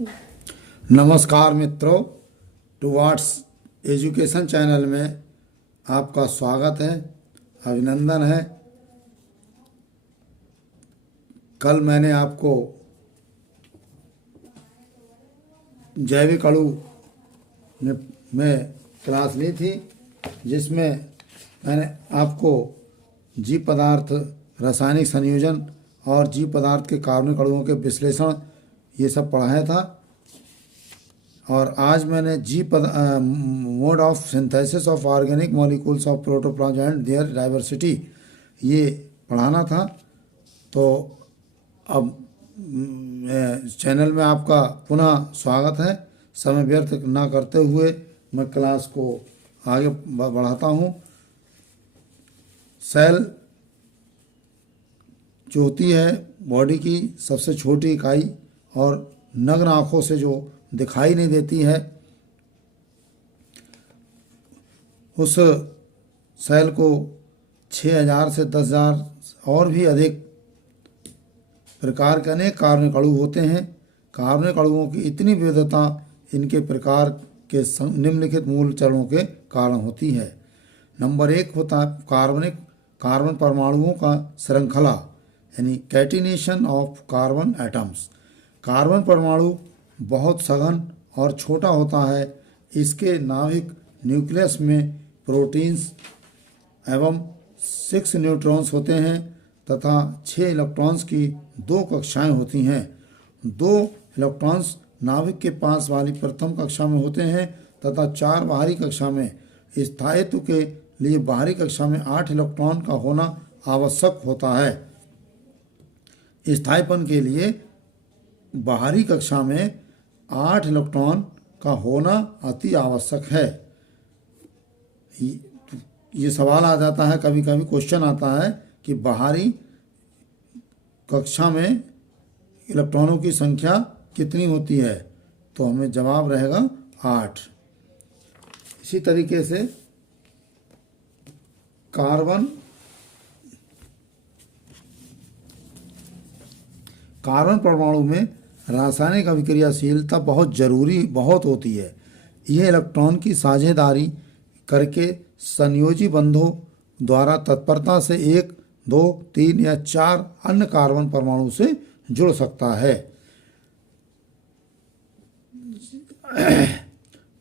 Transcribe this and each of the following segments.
नमस्कार मित्रों, towards education channel में आपका स्वागत है, अभिनंदन है। कल मैंने आपको जैविक अणु में क्लास ली थी, जिसमें मैंने आपको जीव पदार्थ, रासायनिक संयोजन और जीव पदार्थ के कार्बनिक अणुओं के विश्लेषण ये सब पढ़ाया था। और आज मैंने mode of synthesis of organic molecules of protoplasm and their diversity ये पढ़ाना था। तो अब चैनल में आपका पुनः स्वागत है। समय व्यर्थ ना करते हुए मैं क्लास को आगे बढ़ाता हूँ। सेल जो होती है बॉडी की सबसे छोटी इकाई और नग्न आँखों से जो दिखाई नहीं देती है, उस सेल को 6000 से 10,000 और भी अधिक प्रकार के अनेक कार्बनिक अणु होते हैं। कार्बनिक अणुओं की इतनी विविधता इनके प्रकार के निम्नलिखित मूल चरणों के कारण होती है। नंबर 1 होता है कार्बन परमाणुओं का श्रृंखला, यानी catenation of carbon atoms. Carbon परमाणु बहुत सघन और छोटा होता है। इसके नाभिक न्यूक्लियस में प्रोटीन्स एवं 6 न्यूट्रॉन्स होते हैं तथा 6 इलेक्ट्रॉन्स की 2 कक्षाएं होती हैं। 2 इलेक्ट्रॉन्स नाभिक के पास वाली प्रथम कक्षा में होते हैं तथा 4 बाहरी कक्षा में। स्थायित्व के लिए बाहरी कक्षा में 8 इलेक्ट्रॉन का होना आवश्यक होता है। स्थायीपन के लिए बाहरी कक्षा में 8 इलेक्ट्रॉन का होना अति आवश्यक है। ये सवाल आ जाता है, कभी कभी क्वेश्चन आता है कि बाहरी कक्षा में इलेक्ट्रॉनों की संख्या कितनी होती है, तो हमें जवाब रहेगा 8। इसी तरीके से कार्बन परमाणु में रासायनिक अभिक्रियाशीलता बहुत होती है। यह इलेक्ट्रॉन की साझेदारी करके संयोजी बंधों द्वारा तत्परता से 1, 2, 3 या 4 अन्य कार्बन परमाणु से जुड़ सकता है।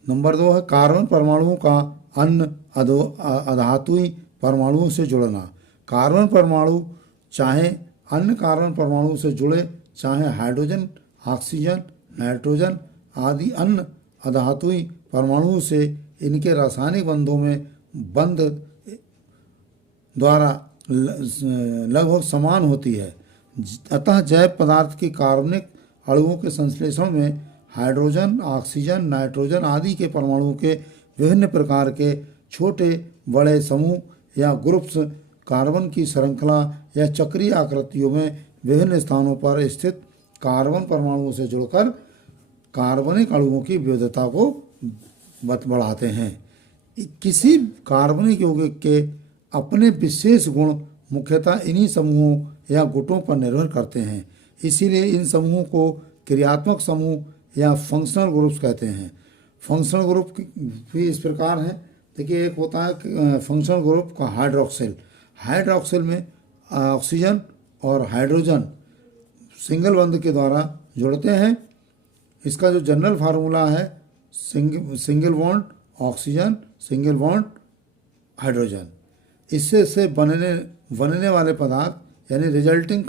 नंबर 2 है कार्बन परमाणुओं का अन्य अधातुई परमाणुओं से जुड़ना। कार्बन परमाणु चाहे अन्य कार्बन परमाणु से जुड़े, चाहे हाइड्रोजन, ऑक्सीजन, नाइट्रोजन आदि अन्य अधातुई परमाणुओं से, इनके रासायनिक बंधों में बंध द्वारा लगभग समान होती है। अतः जैव पदार्थ की कार्बनिक अणुओं के संश्लेषण में हाइड्रोजन, ऑक्सीजन, नाइट्रोजन आदि के परमाणुओं के विभिन्न प्रकार के छोटे बड़े समूह या ग्रुप्स कार्बन की श्रृंखला या चक्रीय आकृतियों में विभिन्न स्थानों पर स्थित कार्बन परमाणुओं से जुड़कर कार्बनिक अणुओं की विविधता को बढ़ाते हैं। किसी कार्बनिक यौगिक के अपने विशेष गुण मुख्यतः इन्हीं समूहों या गुटों पर निर्भर करते हैं। इसीलिए इन समूहों को क्रियात्मक समूह या फंक्शनल ग्रुप्स कहते हैं। फंक्शनल ग्रुप भी इस प्रकार हैं। देखिए, एक होता है फंक्शनल ग्रुप का हाइड्रोक्सिल में ऑक्सीजन और हाइड्रोजन सिंगल बंध के द्वारा जुड़ते हैं। इसका जो जनरल फार्मूला है single bond oxygen, single bond hydrogen. इससे बनने वाले पदार्थ यानी रिजल्टिंग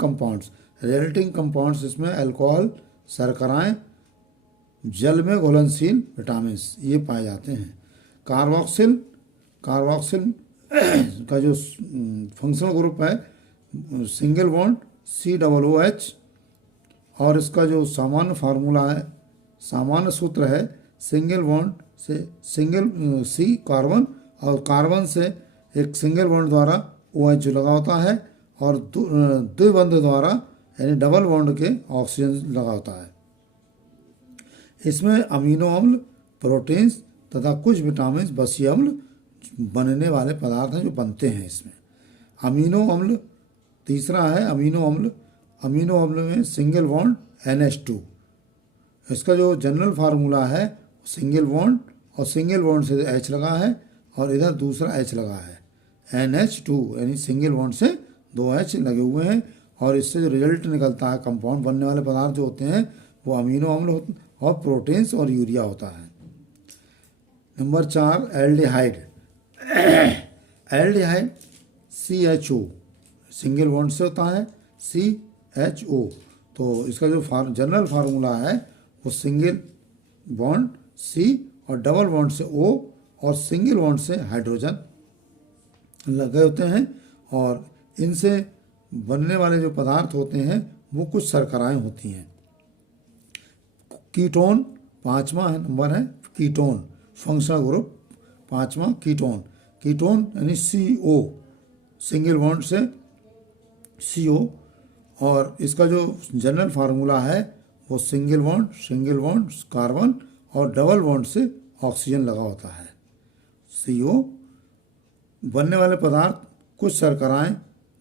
कंपाउंड्स इसमें अल्कोहल, शर्कराएं, जल में घुलनशील विटामिन ये पाए जाते हैं। कार्बोक्सिल का जो फंक्शनल ग्रुप है सिंगल बॉन्ड COOH, और इसका जो सामान्य सूत्र है सिंगल बॉन्ड से सिंगल C कार्बन, और कार्बन से एक सिंगल बॉन्ड द्वारा OH लगा होता है, और द्विबंध द्वारा यानी डबल बॉन्ड के ऑक्सीजन लगा होता है। इसमें अमीनो अम्ल, प्रोटीन्स तथा कुछ विटामिन, बसीय अम्ल बनने वाले पदार्थ हैं जो बनते हैं इसमें। अमीनो अम्ल तीसरा है अमीनो अम्ल में सिंगल बॉन्ड NH2 इसका जो जनरल फार्मूला है सिंगल बॉन्ड, और सिंगल बॉन्ड से H लगा है और इधर दूसरा H लगा है, NH2, यानी सिंगल बॉन्ड से 2 H लगे हुए हैं। और इससे जो रिजल्ट निकलता है, कंपाउंड बनने वाले पदार्थ जो होते हैं वो अमीनो अम्ल और प्रोटीन्स और यूरिया होता है। Number 4 aldehyde. Aldehyde CHO, single bond से होता है CHO। तो इसका जो जनरल फार्मूला है वो सिंगल बॉन्ड C और डबल बॉन्ड से O और सिंगल बॉन्ड से हाइड्रोजन लगे होते हैं। और इनसे बनने वाले जो पदार्थ होते हैं वो कुछ शर्कराएं होती हैं। कीटोन 5वां नंबर है, कीटोन फंक्शनल ग्रुप 5वां कीटोन। कीटोन यानी CO, सिंगल बॉन्ड से CO, और इसका जो जनरल फार्मूला है वो सिंगल बॉन्ड कार्बन और डबल बॉन्ड से ऑक्सीजन लगा होता है CO। बनने वाले पदार्थ कुछ शर्कराएं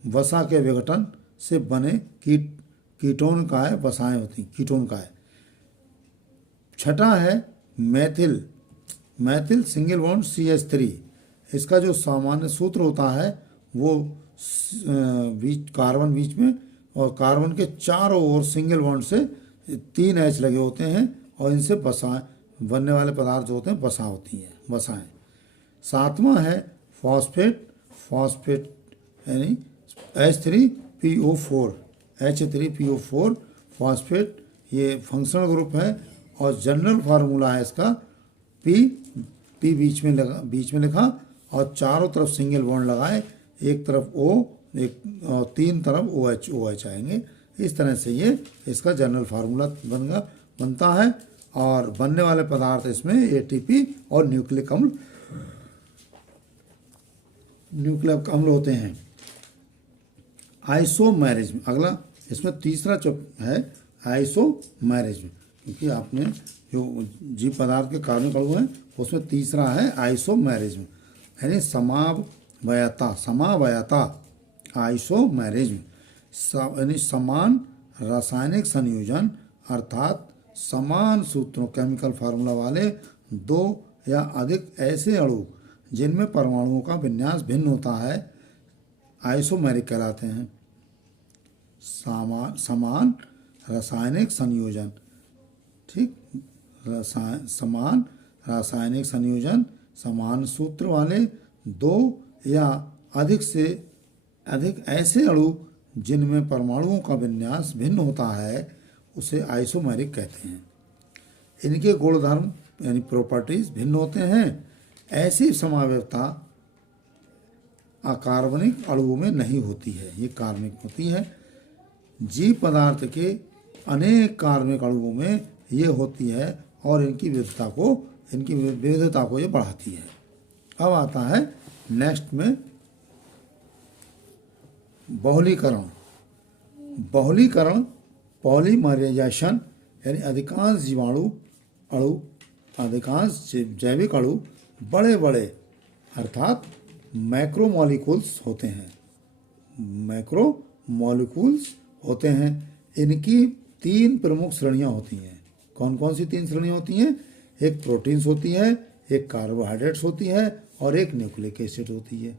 वसा के विघटन से बने कीटोन का है, वसाएं होती कीटोन का है। छठा है मैथिल सिंगल बॉन्ड CH3। इसका जो सामान्य सूत्र होता है वो कार्बन बीच में, और कार्बन के चारों ओर सिंगल बॉन्ड से 3 H लगे होते हैं, और इनसे वसा बनने वाले पदार्थ जो होते हैं वसा होती हैं, वसाएं। 7वां है फॉस्फेट यानी H3PO4 फॉस्फेट, ये फंक्शनल ग्रुप है। और जनरल फार्मूला है इसका P बीच में लिखा और चारों तरफ सिंगल बॉन्ड लगाए, एक तरफ O, एक 3 तरफ OH आएंगे। इस तरह से ये इसका जनरल फार्मूला बनता है। और बनने वाले पदार्थ इसमें ATP और न्यूक्लिक अम्ल होते हैं। आइसोमेरिज्म, अगला इसमें तीसरा जो है आइसोमेरिज्म, क्योंकि आपने जो जीव पदार्थ के कार्बनिक अणु हैं उसमें तीसरा है आइसोमेरिज्म, यानी समावयता। आइसोमेरिज्म यानी समान रासायनिक संयोजन, अर्थात समान सूत्रों केमिकल फार्मूला वाले 2 या अधिक ऐसे अणु जिनमें परमाणुओं का विन्यास भिन्न होता है आइसोमेरिक कहलाते हैं। समान रासायनिक संयोजन, ठीक, समान रासायनिक संयोजन, समान सूत्र वाले 2 या अधिक से अधिक ऐसे अणु जिनमें परमाणुओं का विन्यास भिन्न होता है उसे आइसोमेरिक कहते हैं। इनके गुणधर्म यानी प्रॉपर्टीज भिन्न होते हैं। ऐसी समावयवता अकार्बनिक अणुओं में नहीं होती है, ये कार्बनिक होती है। जीव पदार्थ के अनेक कार्बनिक अणुओं में ये होती है और इनकी विविधता को ये बढ़ाती है। अब आता है नेक्स्ट में बहुलीकरण पॉलीमराइजेशन, यानी अधिकांश जैविक अणु बड़े अर्थात मैक्रोमोलिक्यूल्स होते हैं। इनकी 3 प्रमुख श्रेणियां होती हैं। कौन कौन सी 3 श्रेणियां होती हैं? एक प्रोटीन्स होती है, एक कार्बोहाइड्रेट्स होती है और एक न्यूक्लिक एसिड होती है।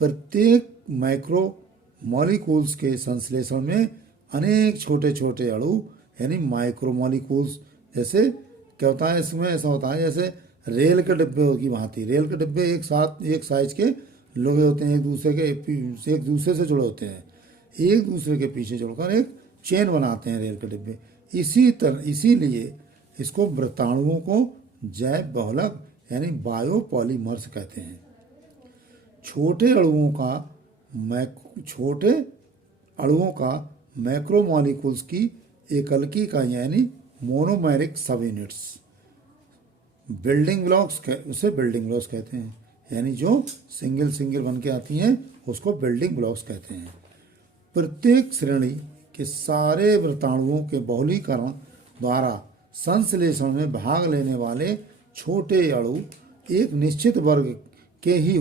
प्रत्येक मैक्रोमोलिक्यूल्स के संश्लेषण में अनेक छोटे छोटे अणु यानी माइक्रोमोलिक्यूल्स, जैसे क्या होता है इसमें, ऐसा होता है जैसे रेल के डिब्बे की भांति। रेल के डिब्बे एक साइज के लगे होते हैं, एक दूसरे से जुड़े होते हैं, एक दूसरे के पीछे जुड़कर एक चेन बनाते हैं रेल के डिब्बे। इसीलिए इसको वृत्ताणुओं को जैव बहुलक यानी बायोपॉलीमर्स कहते हैं। छोटे अणुओं का मैक्रोमोलिक्यूल्स की एकलकी का यानी मोनोमेरिक सब यूनिट्स बिल्डिंग ब्लॉक्स कहते हैं, यानी जो सिंगल बन के आती हैं उसको बिल्डिंग ब्लॉक्स कहते हैं। प्रत्येक श्रेणी के सारे वृत्ताणुओं के बहुलीकरण द्वारा संश्लेषण में भाग लेने वाले छोटे अणु एक निश्चित वर्ग के ही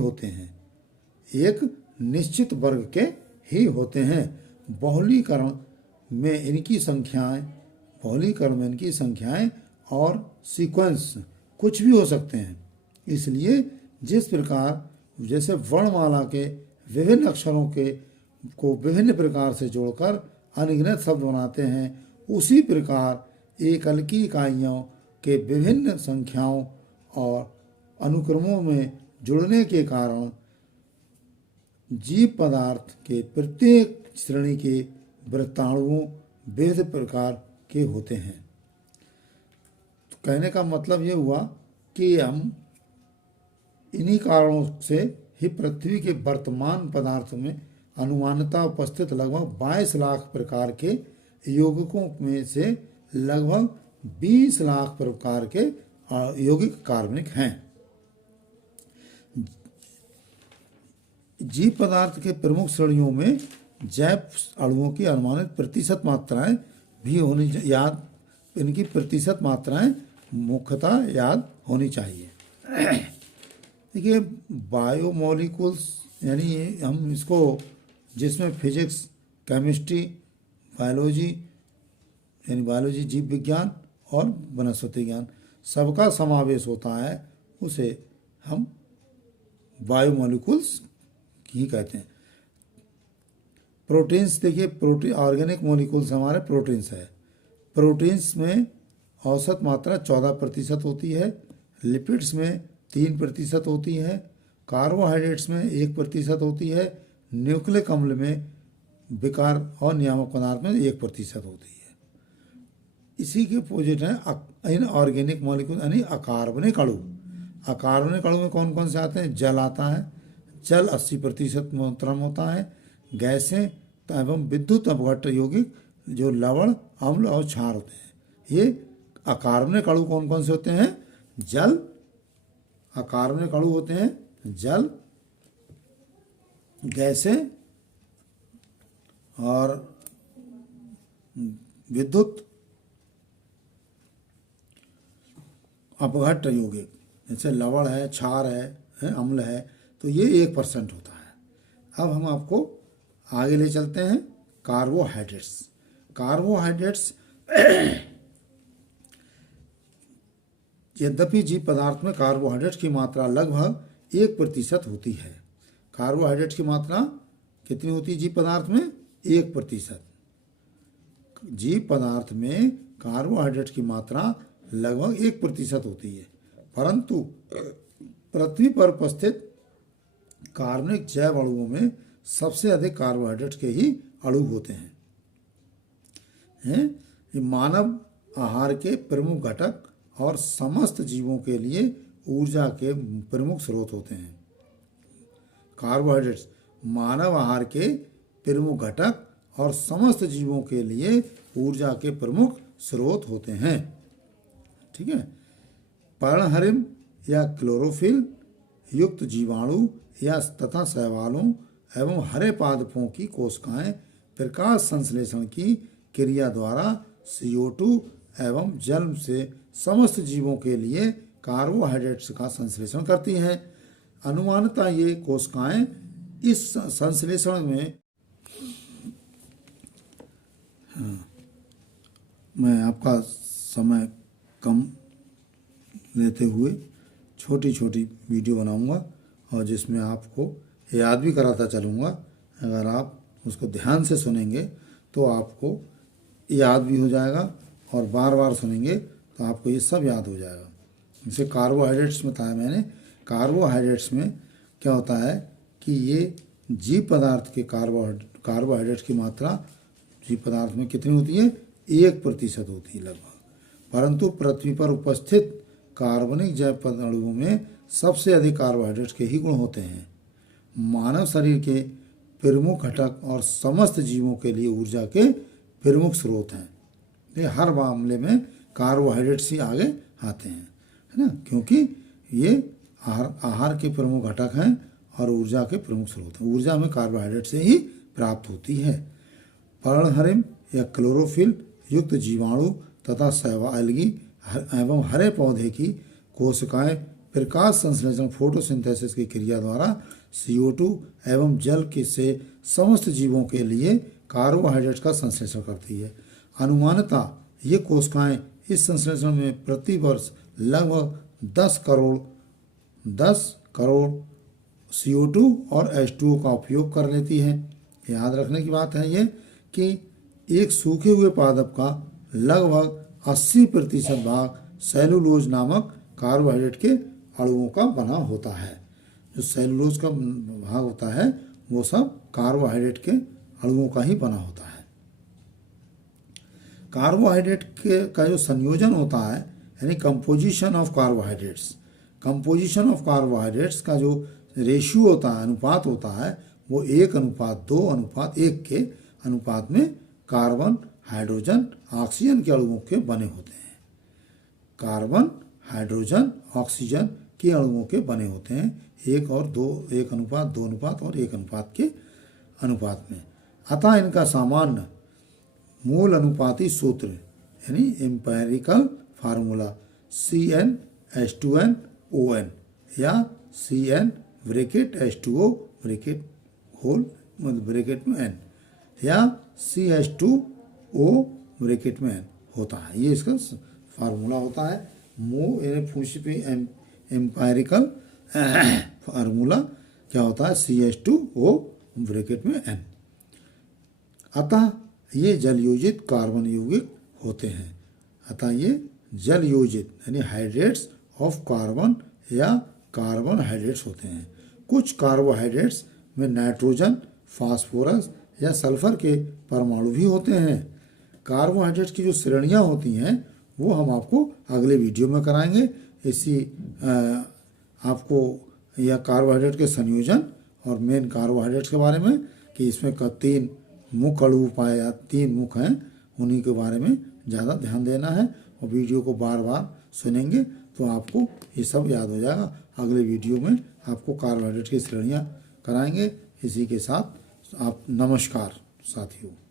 होते हैं। बहुलीकरण में इनकी संख्याएं पॉलीक्रम की संख्याएं और सीक्वेंस कुछ भी हो सकते हैं। इसलिए जिस प्रकार जैसे वर्णमाला के विभिन्न अक्षरों के को विभिन्न प्रकार से जोड़कर अनगिनत शब्द बनाते हैं, उसी प्रकार एकल की इकाइयों के विभिन्न संख्याओं और अनुक्रमों में जुड़ने के कारण जीव पदार्थ के प्रत्येक श्रेणी के वृत्ताणुओं विविध प्रकार के होते हैं। तो कहने का मतलब ये हुआ कि हम इन्हीं कारणों से ही पृथ्वी के वर्तमान पदार्थ में अनुमानतः उपस्थित लगभग 22 लाख प्रकार के यौगिकों में से लगभग 20 लाख प्रकार के यौगिक कार्बनिक हैं। जीव पदार्थ के प्रमुख श्रेणियों में जैव अणुओं की अनुमानित प्रतिशत मात्राएं भी होनी याद इनकी प्रतिशत मात्राएं मुख्यतः याद होनी चाहिए। देखिए बायोमोलिकुल्स यानी हम इसको जिसमें फिजिक्स, केमिस्ट्री, बायोलॉजी यानी बायोलॉजी जीव विज्ञान और वनस्पति ज्ञान सबका समावेश होता है, उसे हम बायोमोलिकुल्स ही कहते हैं। प्रोटीन्स देखिए प्रोटीन ऑर्गेनिक मोलिकुल्स हमारे प्रोटीन्स है। प्रोटीन्स में औसत मात्रा 14% होती है, लिपिड्स में 3% होती है, कार्बोहाइड्रेट्स में 1% होती है, न्यूक्लिक अम्ल में विकार और नियामक पदार्थ में 1% होती है। इसी के अपोजिट है इनऑर्गेनिक मॉलिक्यूल यानी अकार्बनिक अणु। अकार्बनिक अणु में कौन कौन से आते हैं? जल आता है, जल 80% मात्रा में होता है, गैसें एवं विद्युत अपघट्य यौगिक जो लवण, अम्ल और क्षार होते हैं। ये अकार्बनिक अणु कौन कौन से होते हैं? जल, अकार्बनिक अणु होते हैं जल, गैसें और विद्युत अपघट्य यौगिक जैसे लवण है, क्षार है, अम्ल है, तो ये 1% होता है। अब हम आपको आगे ले चलते हैं कार्बोहाइड्रेट्स। कार्बोहाइड्रेट्स यद्यपि जीव पदार्थ में कार्बोहाइड्रेट्स की मात्रा लगभग 1% होती है। कार्बोहाइड्रेट्स की मात्रा कितनी होती है जीव पदार्थ में? 1%। जीव पदार्थ में कार्बोहाइड्रेट्स की मात्रा लगभग 1% होती है, परंतु पृथ्वी पर उपस्थित कार्बनिक जैव अणुओं में सबसे अधिक कार्बोहाइड्रेट्स के ही अणु होते हैं। ये मानव आहार के प्रमुख घटक और समस्त जीवों के लिए ऊर्जा के प्रमुख स्रोत होते हैं। कार्बोहाइड्रेट्स मानव आहार के प्रमुख घटक और समस्त जीवों के लिए ऊर्जा के प्रमुख स्रोत होते हैं। ठीक है। पर्णहरिम या क्लोरोफिल युक्त जीवाणु या तथा शैवालों एवं हरे पादपों की कोशिकाएं प्रकाश संश्लेषण की क्रिया द्वारा CO2 एवं जल से समस्त जीवों के लिए कार्बोहाइड्रेट्स का संश्लेषण करती हैं। अनुमानतः ये कोशिकाएं इस संश्लेषण में मैं आपका समय कम लेते हुए छोटी छोटी वीडियो बनाऊंगा और जिसमें आपको याद भी कराता चलूँगा। अगर आप उसको ध्यान से सुनेंगे तो आपको याद भी हो जाएगा और बार बार सुनेंगे तो आपको ये सब याद हो जाएगा। जैसे कार्बोहाइड्रेट्स में बताया मैंने, कार्बोहाइड्रेट्स में क्या होता है कि ये जीव पदार्थ के कार्बोहाइड्रेट्स की मात्रा जीव पदार्थ में कितनी होती है? 1% होती है लगभग, परंतु पृथ्वी पर उपस्थित कार्बनिक जैव अणुओं में सबसे अधिक कार्बोहाइड्रेट्स के ही गुण होते हैं। मानव शरीर के प्रमुख घटक और समस्त जीवों के लिए ऊर्जा के प्रमुख स्रोत हैं। ये हर मामले में कार्बोहाइड्रेट्स ही आगे आते हैं, है ना, क्योंकि ये आहार के प्रमुख घटक हैं और ऊर्जा के प्रमुख स्रोत हैं। ऊर्जा में कार्बोहाइड्रेट से ही प्राप्त होती है। पर्णहरिम या क्लोरोफिल युक्त जीवाणु तथा एल्गी एवं हरे पौधे की कोशिकाएं प्रकाश संश्लेषण फोटोसिंथेसिस की क्रिया द्वारा CO2 एवं जल के से समस्त जीवों के लिए कार्बोहाइड्रेट्स का संश्लेषण करती है। अनुमानतः ये कोशिकाएं इस संश्लेषण में प्रति वर्ष लगभग 10 करोड़ CO2 और H2O का उपयोग कर लेती है। याद रखने की बात है ये कि एक सूखे हुए पादप का लगभग 80% भाग सेलुलोज नामक कार्बोहाइड्रेट के अणुओं का बना होता है। जो सेलुलोज का भाग होता है वो सब कार्बोहाइड्रेट के अणुओं का ही बना होता है। कार्बोहाइड्रेट का जो संयोजन होता है यानी कंपोजिशन ऑफ कार्बोहाइड्रेट्स का जो रेशियो होता है, अनुपात होता है, वो 1:2:1 के अनुपात में कार्बन, हाइड्रोजन, ऑक्सीजन के अणुओं के बने होते हैं। कार्बन, हाइड्रोजन, ऑक्सीजन के अणुओं के बने होते हैं 1:2:1 और 1 के अनुपात में। अतः इनका सामान्य मूल अनुपाती सूत्र यानी एम्पेरिकल फार्मूला CnH2nOn या CnH2O (n) या CH2O (n) होता है। ये इसका फार्मूला होता है। एम्पेरिकल फार्मूला क्या होता है? CH2O (n). अतः ये जलयोजित कार्बन यौगिक होते हैं। अतः ये जलयोजित यानी हाइड्रेट्स ऑफ कार्बन या कार्बन हाइड्रेट्स होते हैं। कुछ कार्बोहाइड्रेट्स में नाइट्रोजन, फास्फोरस या सल्फर के परमाणु भी होते हैं। कार्बोहाइड्रेट्स की जो श्रेणियाँ होती हैं वो हम आपको अगले वीडियो में कराएंगे। आपको यह कार्बोहाइड्रेट के संयोजन और मेन कार्बोहाइड्रेट्स के बारे में कि इसमें 3 मुख्य अणु पाए या 3 मुख्य हैं, उन्हीं के बारे में ज़्यादा ध्यान देना है और वीडियो को बार बार सुनेंगे तो आपको ये सब याद हो जाएगा। अगले वीडियो में आपको कार्बोहाइड्रेट की श्रेणियाँ कराएंगे। इसी के साथ आप नमस्कार साथियों।